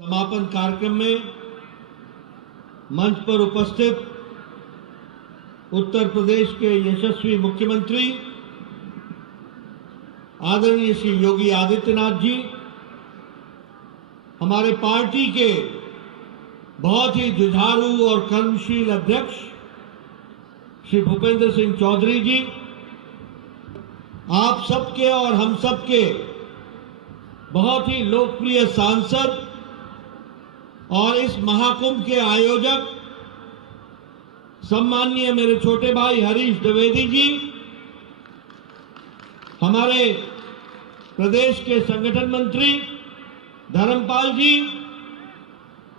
समापन कार्यक्रम में मंच पर उपस्थित उत्तर प्रदेश के यशस्वी मुख्यमंत्री आदरणीय श्री योगी आदित्यनाथ जी, हमारे पार्टी के बहुत ही जुझारू और कर्मशील अध्यक्ष श्री भूपेंद्र सिंह चौधरी जी, आप सबके और हम सबके बहुत ही लोकप्रिय सांसद और इस महाकुंभ के आयोजक सम्माननीय मेरे छोटे भाई हरीश द्विवेदी जी, हमारे प्रदेश के संगठन मंत्री धर्मपाल जी,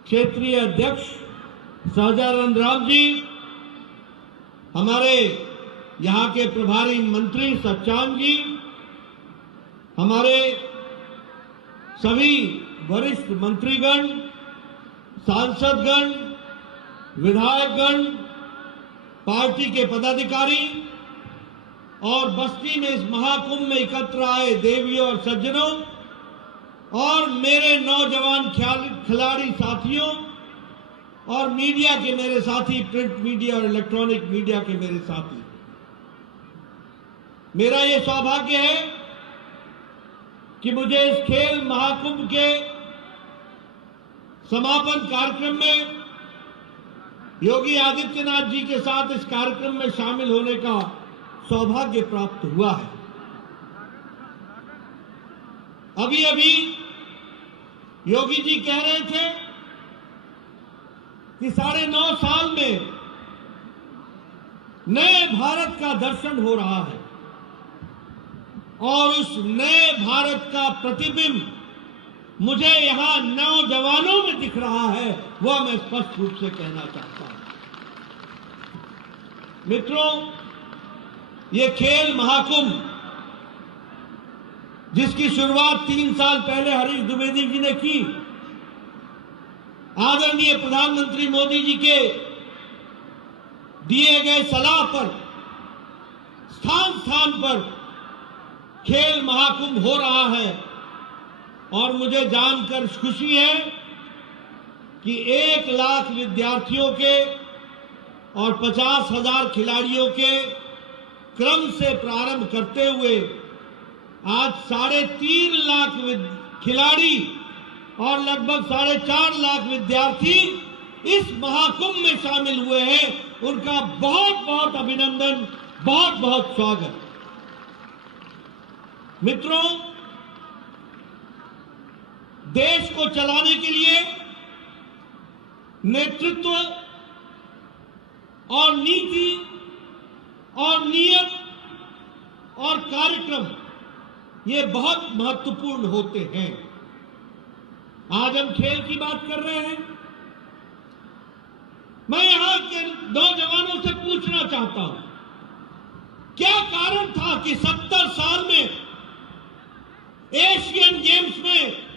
क्षेत्रीय अध्यक्ष सहजानंद राम जी, हमारे यहां के प्रभारी मंत्री सच्चान जी, हमारे सभी वरिष्ठ मंत्रीगण, सांसदगण, विधायकगण, पार्टी के पदाधिकारी और बस्ती में इस महाकुंभ में एकत्र आए देवियों और सज्जनों और मेरे नौजवान खिलाड़ी साथियों और मीडिया के मेरे साथी, प्रिंट मीडिया और इलेक्ट्रॉनिक मीडिया के मेरे साथी, मेरा ये सौभाग्य है कि मुझे इस खेल महाकुंभ के समापन कार्यक्रम में योगी आदित्यनाथ जी के साथ इस कार्यक्रम में शामिल होने का सौभाग्य प्राप्त हुआ है। अभी अभी योगी जी कह रहे थे कि 9.5 साल में नए भारत का दर्शन हो रहा है और उस नए भारत का प्रतिबिंब मुझे यहां नौजवानों में दिख रहा है, वह मैं स्पष्ट रूप से कहना चाहता हूं। मित्रों, ये खेल महाकुंभ जिसकी शुरुआत 3 साल पहले हरीश द्विवेदी जी ने की, आदरणीय प्रधानमंत्री मोदी जी के दिए गए सलाह पर स्थान स्थान पर खेल महाकुंभ हो रहा है और मुझे जानकर खुशी है कि 1 लाख विद्यार्थियों के और 50,000 खिलाड़ियों के क्रम से प्रारंभ करते हुए आज 3.5 लाख खिलाड़ी और लगभग 4.5 लाख विद्यार्थी इस महाकुंभ में शामिल हुए हैं। उनका बहुत बहुत अभिनंदन, बहुत बहुत स्वागत। मित्रों, देश को चलाने के लिए नेतृत्व और नीति और नियत और कार्यक्रम ये बहुत महत्वपूर्ण होते हैं। आज हम खेल की बात कर रहे हैं। मैं यहां के नौजवानों से पूछना चाहता हूं, क्या कारण था कि 70 साल में एशियन गेम्स में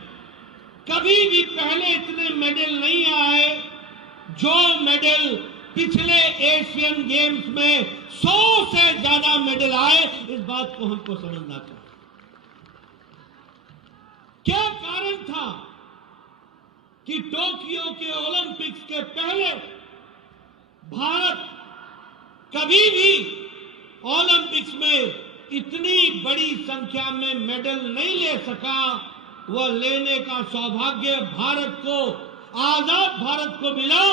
कभी भी पहले इतने मेडल नहीं आए जो मेडल पिछले एशियन गेम्स में 100 से ज्यादा मेडल आए? इस बात को हमको समझना चाहिए। क्या कारण था कि टोक्यो के ओलंपिक्स के पहले भारत कभी भी ओलंपिक्स में इतनी बड़ी संख्या में मेडल नहीं ले सका? वह लेने का सौभाग्य भारत को, आजाद भारत को मिला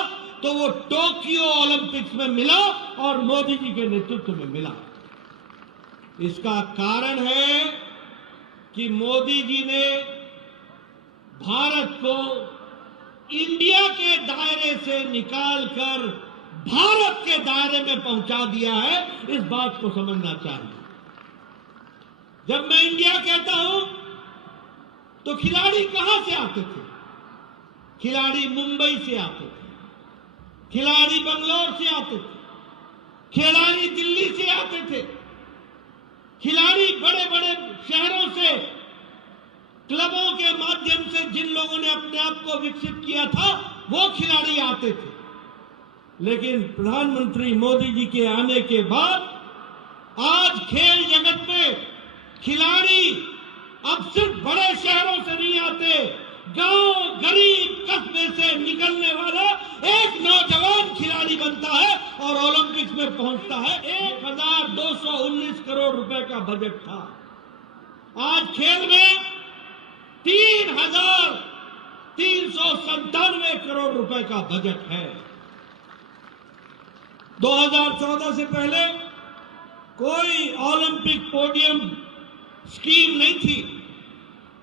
तो वो टोक्यो ओलंपिक्स में मिला और मोदी जी के नेतृत्व में मिला। इसका कारण है कि मोदी जी ने भारत को इंडिया के दायरे से निकालकर भारत के दायरे में पहुंचा दिया है। इस बात को समझना चाहिए। जब मैं इंडिया कहता हूं तो खिलाड़ी कहां से आते थे? खिलाड़ी मुंबई से आते थे, खिलाड़ी बंगलौर से आते थे, खिलाड़ी दिल्ली से आते थे, खिलाड़ी बड़े बड़े शहरों से, क्लबों के माध्यम से जिन लोगों ने अपने आप को विकसित किया था वो खिलाड़ी आते थे। लेकिन प्रधानमंत्री मोदी जी के आने के बाद आज खेल जगत में खिलाड़ी अब सिर्फ बड़े शहरों से नहीं आते, गांव, गरीब, और ओलंपिक्स में पहुंचता है। 1219 करोड़ रुपए का बजट था। आज खेल में 3,397 करोड़ रुपए का बजट है। 2014 से पहले कोई ओलंपिक पोडियम स्कीम नहीं थी।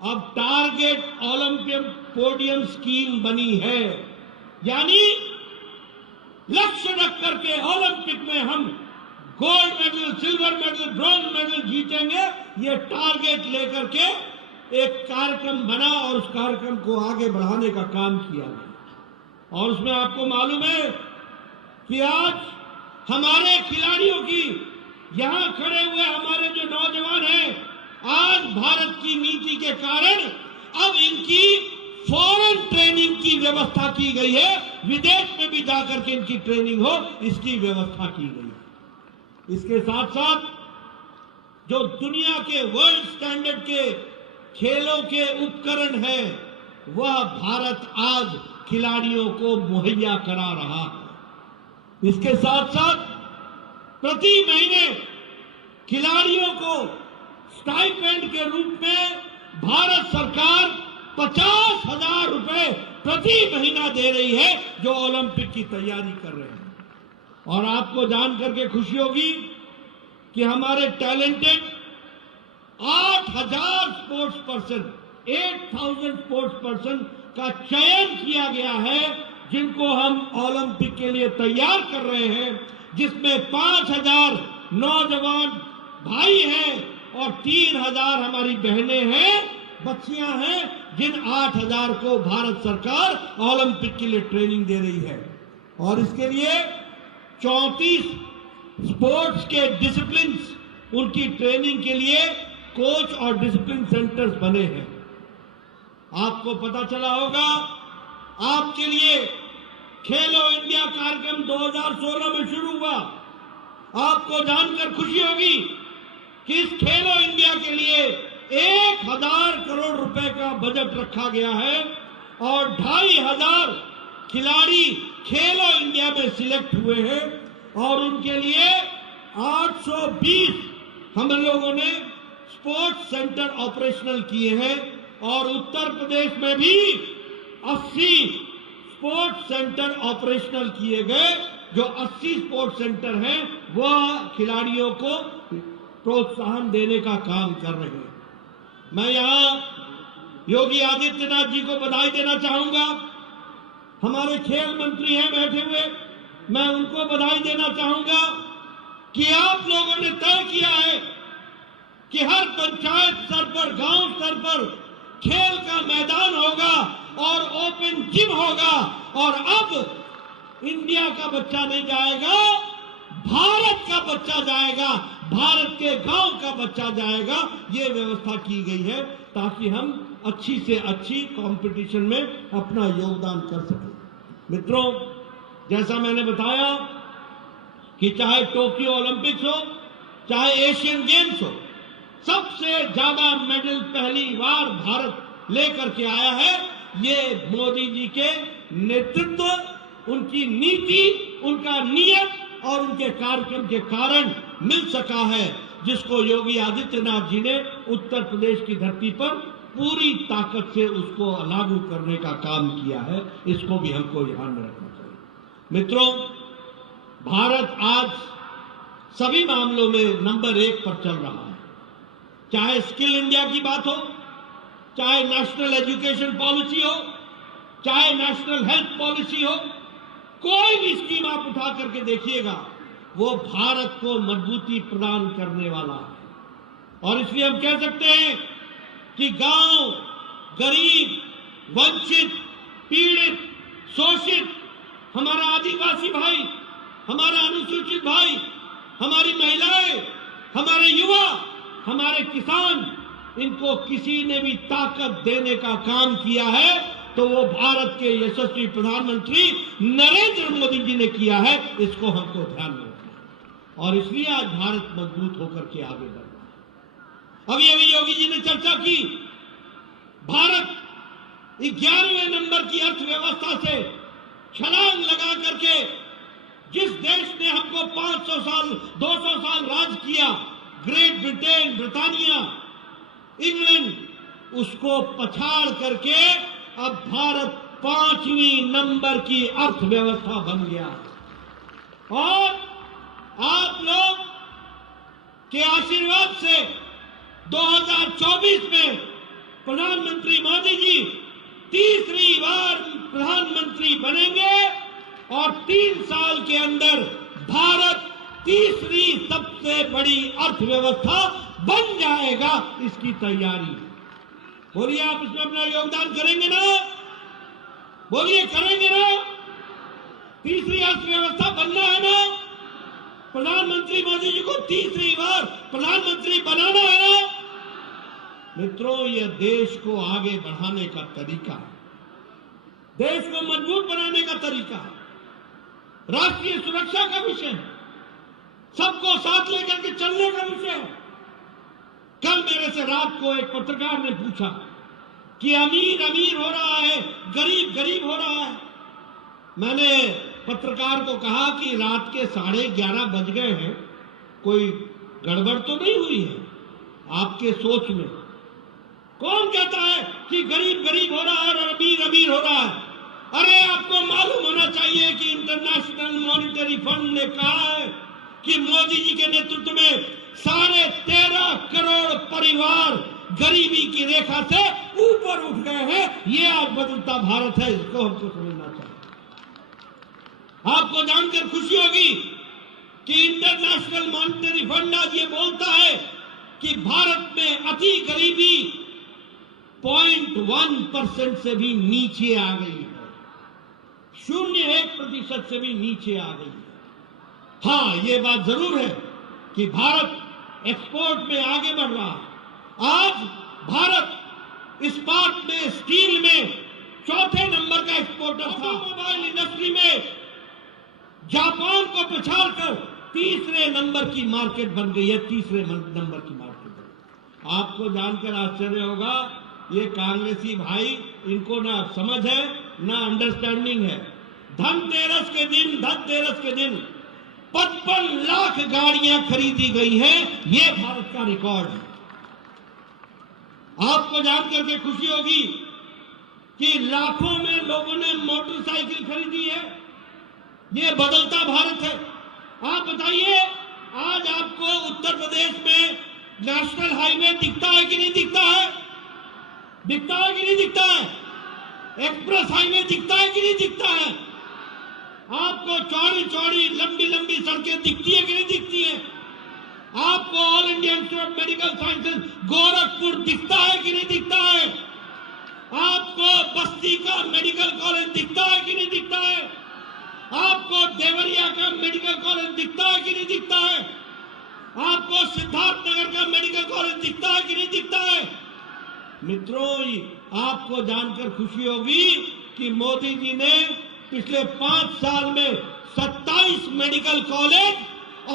अब टारगेट ओलंपिक पोडियम स्कीम बनी है, यानी लक्ष्य रख करके ओलंपिक में हम gold medal, silver medal, bronze medal जीतेंगे, ये टारगेट लेकर के एक कार्यक्रम बना और उस कार्यक्रम को आगे बढ़ाने का काम किया गया। और उसमें आपको मालूम है कि आज हमारे खिलाड़ियों की, यहां खड़े हुए हमारे जो नौजवान हैं, आज भारत की नीति के कारण अब इनकी फॉरेन ट्रेनिंग की व्यवस्था की गई है। विदेश में भी जाकर के इनकी ट्रेनिंग हो, इसकी व्यवस्था की गई है। इसके साथ साथ जो दुनिया के वर्ल्ड स्टैंडर्ड के खेलों के उपकरण हैं, वह भारत आज खिलाड़ियों को मुहैया करा रहा है। इसके साथ साथ प्रति महीने खिलाड़ियों को स्टाइपेंड के रूप में भारत सरकार 50,000 रुपए प्रति महीना दे रही है, जो ओलंपिक की तैयारी कर रहे हैं। और आपको जानकर के खुशी होगी कि हमारे talented 8,000 sports person, 8,000 sports person का चयन किया गया है, जिनको हम ओलंपिक के लिए तैयार कर रहे हैं, जिसमें 5,000 नौजवान भाई हैं और 3,000 हमारी बहनें हैं, बच्चियां हैं, जिन 8,000 को भारत सरकार ओलंपिक के लिए ट्रेनिंग दे रही है। और इसके लिए 34 स्पोर्ट्स के डिसिप्लिन, उनकी ट्रेनिंग के लिए कोच और डिसिप्लिन सेंटर्स बने हैं। आपको पता चला होगा, आपके लिए खेलो इंडिया कार्यक्रम 2016 में शुरू हुआ। आपको जानकर खुशी होगी कि इस खेलो इंडिया के लिए 1,000 करोड़ रुपए का बजट रखा गया है और 2,500 खिलाड़ी खेलो इंडिया में सिलेक्ट हुए हैं और उनके लिए 820 हम लोगों ने स्पोर्ट्स सेंटर ऑपरेशनल किए हैं। और उत्तर प्रदेश में भी 80 स्पोर्ट्स सेंटर ऑपरेशनल किए गए। जो 80 स्पोर्ट्स सेंटर हैं, वह खिलाड़ियों को प्रोत्साहन देने का काम कर रहे हैं। मैं यहां योगी आदित्यनाथ जी को बधाई देना चाहूंगा। हमारे खेल मंत्री हैं बैठे हुए, मैं उनको बधाई देना चाहूंगा कि आप लोगों ने तय किया है कि हर पंचायत स्तर पर, गांव स्तर पर खेल का मैदान होगा और ओपन जिम होगा। और अब इंडिया का बच्चा नहीं जाएगा, भारत का बच्चा जाएगा, भारत के गांव का बच्चा जाएगा। ये व्यवस्था की गई है ताकि हम अच्छी से अच्छी कंपटीशन में अपना योगदान कर सकें। मित्रों, जैसा मैंने बताया कि चाहे टोक्यो ओलंपिक्स हो, चाहे एशियन गेम्स हो, सबसे ज्यादा मेडल पहली बार भारत लेकर के आया है। ये मोदी जी के नेतृत्व, उनकी नीति, उनका नियत और उनके कार्यक्रम के कारण मिल सका है, जिसको योगी आदित्यनाथ जी ने उत्तर प्रदेश की धरती पर पूरी ताकत से उसको लागू करने का काम किया है। इसको भी हमको ध्यान में रखना चाहिए। मित्रों, भारत आज सभी मामलों में नंबर 1 पर चल रहा है। चाहे स्किल इंडिया की बात हो, चाहे नेशनल एजुकेशन पॉलिसी हो, चाहे नेशनल हेल्थ पॉलिसी हो, कोई भी स्कीम आप उठा करके देखिएगा, वो भारत को मजबूती प्रदान करने वाला है। और इसलिए हम कह सकते हैं कि गांव, गरीब, वंचित, पीड़ित, शोषित, हमारा आदिवासी भाई, हमारा अनुसूचित भाई, हमारी महिलाएं, हमारे युवा, हमारे किसान, इनको किसी ने भी ताकत देने का काम किया है तो वो भारत के यशस्वी प्रधानमंत्री नरेंद्र मोदी जी ने किया है। इसको हमको ध्यान में रखना है और इसलिए आज भारत मजबूत होकर के आगे बढ़ रहा है। अभी योगी जी ने चर्चा की, भारत 11वें नंबर की अर्थव्यवस्था से छलांग लगा करके जिस देश ने हमको 500 साल 200 साल राज किया, ग्रेट ब्रिटेन, ब्रिटानिया, इंग्लैंड, उसको पछाड़ करके अब भारत 5वीं नंबर की अर्थव्यवस्था बन गया। और आप लोग के आशीर्वाद से 2024 में प्रधानमंत्री मोदी जी तीसरी बार प्रधानमंत्री बनेंगे और 3 साल के अंदर भारत तीसरी सबसे बड़ी अर्थव्यवस्था बन जाएगा। इसकी तैयारी, बोलिए आप इसमें अपना योगदान करेंगे ना? बोलिए करेंगे ना? तीसरी अर्थव्यवस्था बनना है ना? प्रधानमंत्री मोदी जी को तीसरी बार प्रधानमंत्री बनाना है ना? मित्रों, यह देश को आगे बढ़ाने का तरीका, देश को मजबूत बनाने का तरीका, राष्ट्रीय सुरक्षा का विषय, सबको साथ लेकर के चलने का विषय। कल मेरे से रात को एक पत्रकार ने पूछा कि अमीर अमीर हो रहा है, गरीब गरीब हो रहा है। मैंने पत्रकार को कहा कि रात के 11:30 बज गए हैं, कोई गड़बड़ तो नहीं हुई है आपके सोच में? कौन कहता है कि गरीब गरीब हो रहा है और अमीर अमीर हो रहा है? अरे आपको मालूम होना चाहिए कि इंटरनेशनल मॉनिटरी फंड ने कहा है कि मोदी जी के नेतृत्व में 13.5 करोड़ परिवार गरीबी की रेखा से ऊपर उठ गए हैं। ये आज बदलता भारत है, इसको हमको समझना चाहिए। आपको जानकर खुशी होगी कि इंटरनेशनल मॉनिटरी फंड आज ये बोलता है कि भारत में अति गरीबी 0.1% से भी नीचे आ गई है, 0.1% से भी नीचे आ गई है। हाँ, ये बात जरूर है कि भारत एक्सपोर्ट में आगे बढ़ रहा है। आज भारत इस्पात में, स्टील में 4थे नंबर का एक्सपोर्टर था। मोबाइल इंडस्ट्री में जापान को पछाड़कर 3रे नंबर की मार्केट बन गई है, 3रे नंबर की मार्केट बन गई। आपको जानकर आश्चर्य होगा, ये कांग्रेसी भाई, इनको ना समझ है ना अंडरस्टैंडिंग है। धनतेरस के दिन 55 लाख गाड़ियां खरीदी गई हैं, ये भारत का रिकॉर्ड है। आपको जानकर के खुशी होगी कि लाखों में लोगों ने मोटरसाइकिल खरीदी है। ये बदलता भारत है। आप बताइए, आज आपको उत्तर प्रदेश में नेशनल हाईवे दिखता है कि नहीं दिखता है? दिखता है कि नहीं दिखता है? एक्सप्रेस हाईवे दिखता है कि नहीं दिखता है? आपको चौड़ी चौड़ी लंबी लंबी सड़कें दिखती है कि नहीं दिखती है? आपको all India institute of medical sciences Gorakhpur दिखता है कि नहीं दिखता है? आपको बस्ती का मेडिकल कॉलेज दिखता है कि नहीं दिखता है? आपको देवरिया का मेडिकल कॉलेज दिखता है कि नहीं दिखता है? आपको सिद्धार्थनगर का मेडिकल कॉलेज दिखता है कि नहीं दिखता है? मित्रों, आपको जानकर खुशी होगी कि मोदी जी ने पिछले 5 साल में 27 मेडिकल कॉलेज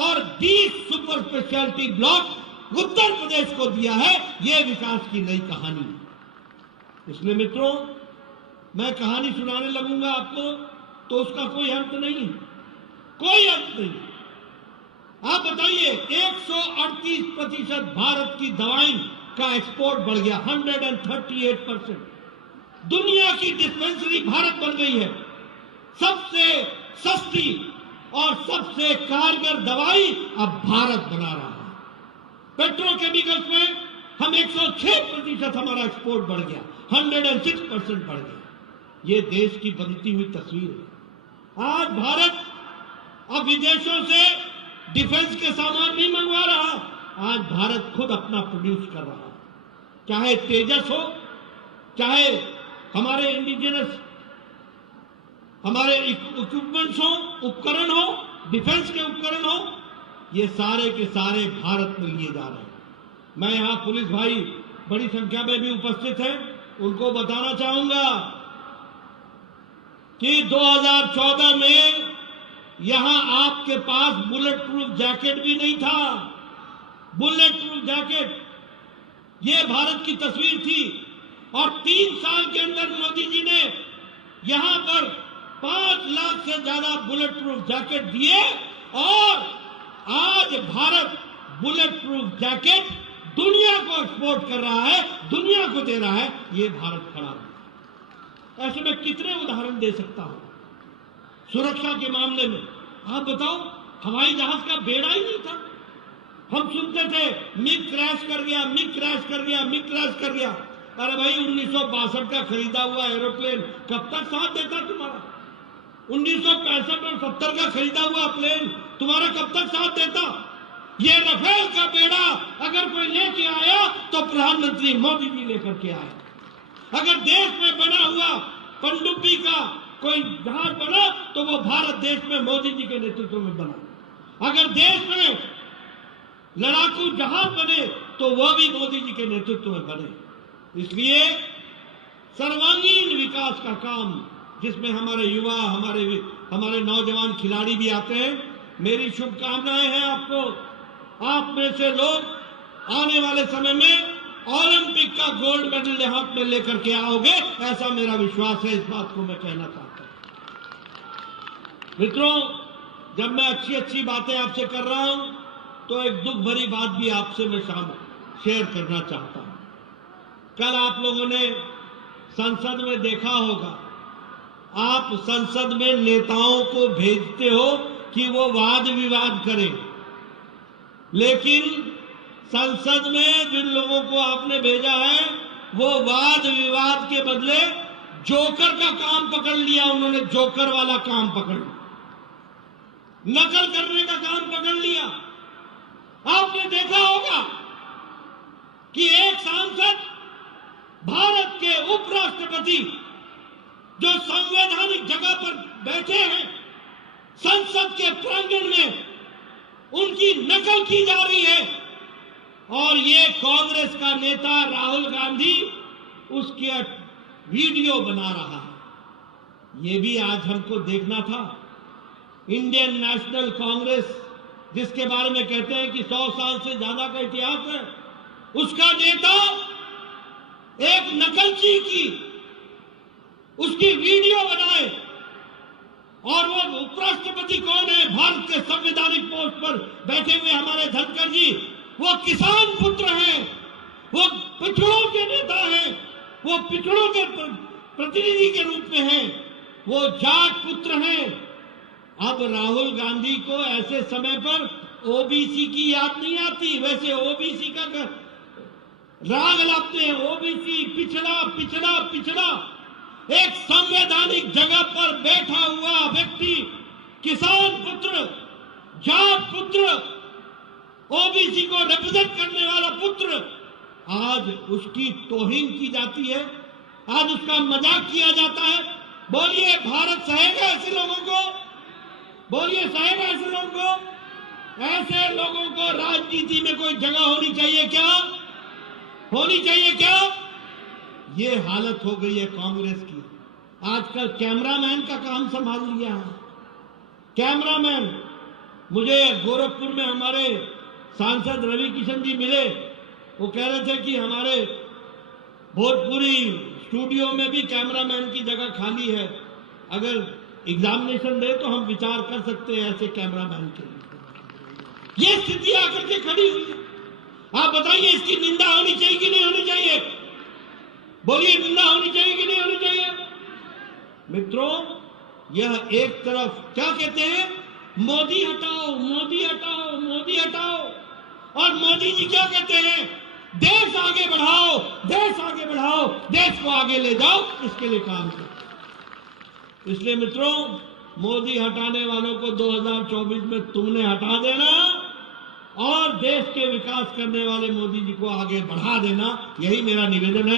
और 20 super speciality block Uttar Pradesh को दिया है। यह विकास की नई कहानी। इसलिए मित्रों, मैं कहानी सुनाने लगूंगा आपको तो उसका कोई अंत नहीं है, कोई अंत नहीं। आप बताइए, 138% भारत की दवाई का एक्सपोर्ट बढ़ गया, 138%। दुनिया की डिस्पेंसरी भारत बन गई है। सबसे सस्ती और सबसे कारगर दवाई अब भारत बना रहा है। पेट्रोकेमिकल्स में हम 106% हमारा एक्सपोर्ट बढ़ गया, 106% बढ़ गया। ये देश की बदलती हुई तस्वीर है। आज भारत अब विदेशों से डिफेंस के सामान नहीं मंगवा रहा, आज भारत खुद अपना प्रोड्यूस कर रहा है। चाहे तेजस हो, चाहे हमारे इंडिजिनस हमारे इक्विपमेंट्स हो, उपकरण हो, डिफेंस के उपकरण हो, ये सारे के सारे भारत में लिए जा रहे हैं। मैं यहां पुलिस भाई बड़ी संख्या में भी उपस्थित हैं, उनको बताना चाहूंगा कि 2014 में यहां आपके पास बुलेट प्रूफ जैकेट भी नहीं था। बुलेट प्रूफ जैकेट, ये भारत की तस्वीर थी। और 3 साल के अंदर मोदी जी ने यहां पर 5 लाख से ज्यादा बुलेट प्रूफ जैकेट दिए और आज भारत बुलेट प्रूफ जैकेट दुनिया को एक्सपोर्ट कर रहा है, दुनिया को दे रहा है। ये भारत खड़ा है। ऐसे में कितने उदाहरण दे सकता हूं। सुरक्षा के मामले में आप बताओ, हवाई जहाज का बेड़ा ही नहीं था। हम सुनते थे मिग क्रैश कर गया, मिग क्रैश कर गया, मिग क्रैश कर गया। अरे भाई 1962 का खरीदा हुआ एरोप्लेन कब तक साथ देता तुम्हारा? 1965 और 70 का खरीदा हुआ प्लेन तुम्हारा कब तक साथ देता? ये राफेल का बेड़ा अगर कोई लेके आया तो प्रधानमंत्री मोदी जी लेकर के आए। अगर देश में बना हुआ पनडुब्बी का कोई जहाज बना तो वो भारत देश में मोदी जी के नेतृत्व में बना। अगर देश में लड़ाकू जहाज बने तो वह भी मोदी जी के नेतृत्व में बने। इसलिए सर्वांगीण विकास का काम, जिसमें हमारे युवा, हमारे नौजवान खिलाड़ी भी आते हैं, मेरी शुभकामनाएं हैं आपको। आप में से लोग आने वाले समय में ओलंपिक का गोल्ड मेडल हाथ में लेकर के आओगे, ऐसा मेरा विश्वास है। इस बात को मैं कहना चाहता हूं। मित्रों, जब मैं अच्छी अच्छी बातें आपसे कर रहा हूं तो एक दुख भरी बात भी आपसे मैं शेयर करना चाहता हूं। कल आप लोगों ने संसद में देखा होगा, आप संसद में नेताओं को भेजते हो कि वो वाद विवाद करें, लेकिन संसद में जिन लोगों को आपने भेजा है वो वाद विवाद के बदले जोकर का काम पकड़ लिया। उन्होंने जोकर वाला काम पकड़ लिया, नकल करने का काम पकड़ लिया। आपने देखा होगा कि एक सांसद भारत के उपराष्ट्रपति जो संवैधानिक जगह पर बैठे हैं, संसद के प्रांगण में उनकी नकल की जा रही है और ये कांग्रेस का नेता राहुल गांधी उसकी वीडियो बना रहा है। ये भी आज हमको देखना था। इंडियन नेशनल कांग्रेस, जिसके बारे में कहते हैं कि 100 साल से ज्यादा का इतिहास है, उसका नेता एक नकलची की उसकी वीडियो बनाए। और वो उपराष्ट्रपति कौन है? भारत के संवैधानिक पोस्ट पर बैठे हुए हमारे धनखड़ जी, वो किसान पुत्र हैं, वो पिछड़ों के नेता हैं, वो पिछड़ों के प्रतिनिधि के रूप में हैं, वो जाट पुत्र हैं। अब राहुल गांधी को ऐसे समय पर ओबीसी की याद नहीं आती। वैसे ओबीसी का राग लाते हैं, ओबीसी, पिछड़ा पिछड़ा पिछड़ा। एक संवैधानिक जगह पर बैठा हुआ व्यक्ति, किसान पुत्र, जाट पुत्र, ओबीसी को रिप्रेजेंट करने वाला पुत्र, आज उसकी तौहीन की जाती है, आज उसका मजाक किया जाता है। बोलिए, भारत सहेगा ऐसे लोगों को? बोलिए, सहेगा ऐसे लोगों को? ऐसे लोगों को राजनीति में कोई जगह होनी चाहिए क्या? होनी चाहिए क्या? ये हालत हो गई है कांग्रेस की। आजकल कैमरामैन का काम संभाल लिया है। कैमरामैन, मुझे गोरखपुर में हमारे सांसद रवि किशन जी मिले। वो कह रहे थे कि हमारे भोजपुरी स्टूडियो में भी कैमरामैन की जगह खाली है, अगर एग्जामिनेशन दे तो हम विचार कर सकते हैं ऐसे कैमरामैन के लिए। ये स्थिति आकर के खड़ी हुई है। आप बताइए, इसकी निंदा होनी चाहिए कि नहीं होनी चाहिए? बोलिए, निंदा होनी चाहिए कि नहीं होनी चाहिए? मित्रों, यह एक तरफ क्या कहते हैं, मोदी हटाओ, मोदी हटाओ, मोदी हटाओ, और मोदी जी क्या कहते हैं, देश आगे बढ़ाओ, देश आगे बढ़ाओ, देश को आगे ले जाओ, इसके लिए काम करो। इसलिए मित्रों, मोदी हटाने वालों को 2024 में तुमने हटा देना और देश के विकास करने वाले मोदी जी को आगे बढ़ा देना, यही मेरा निवेदन है।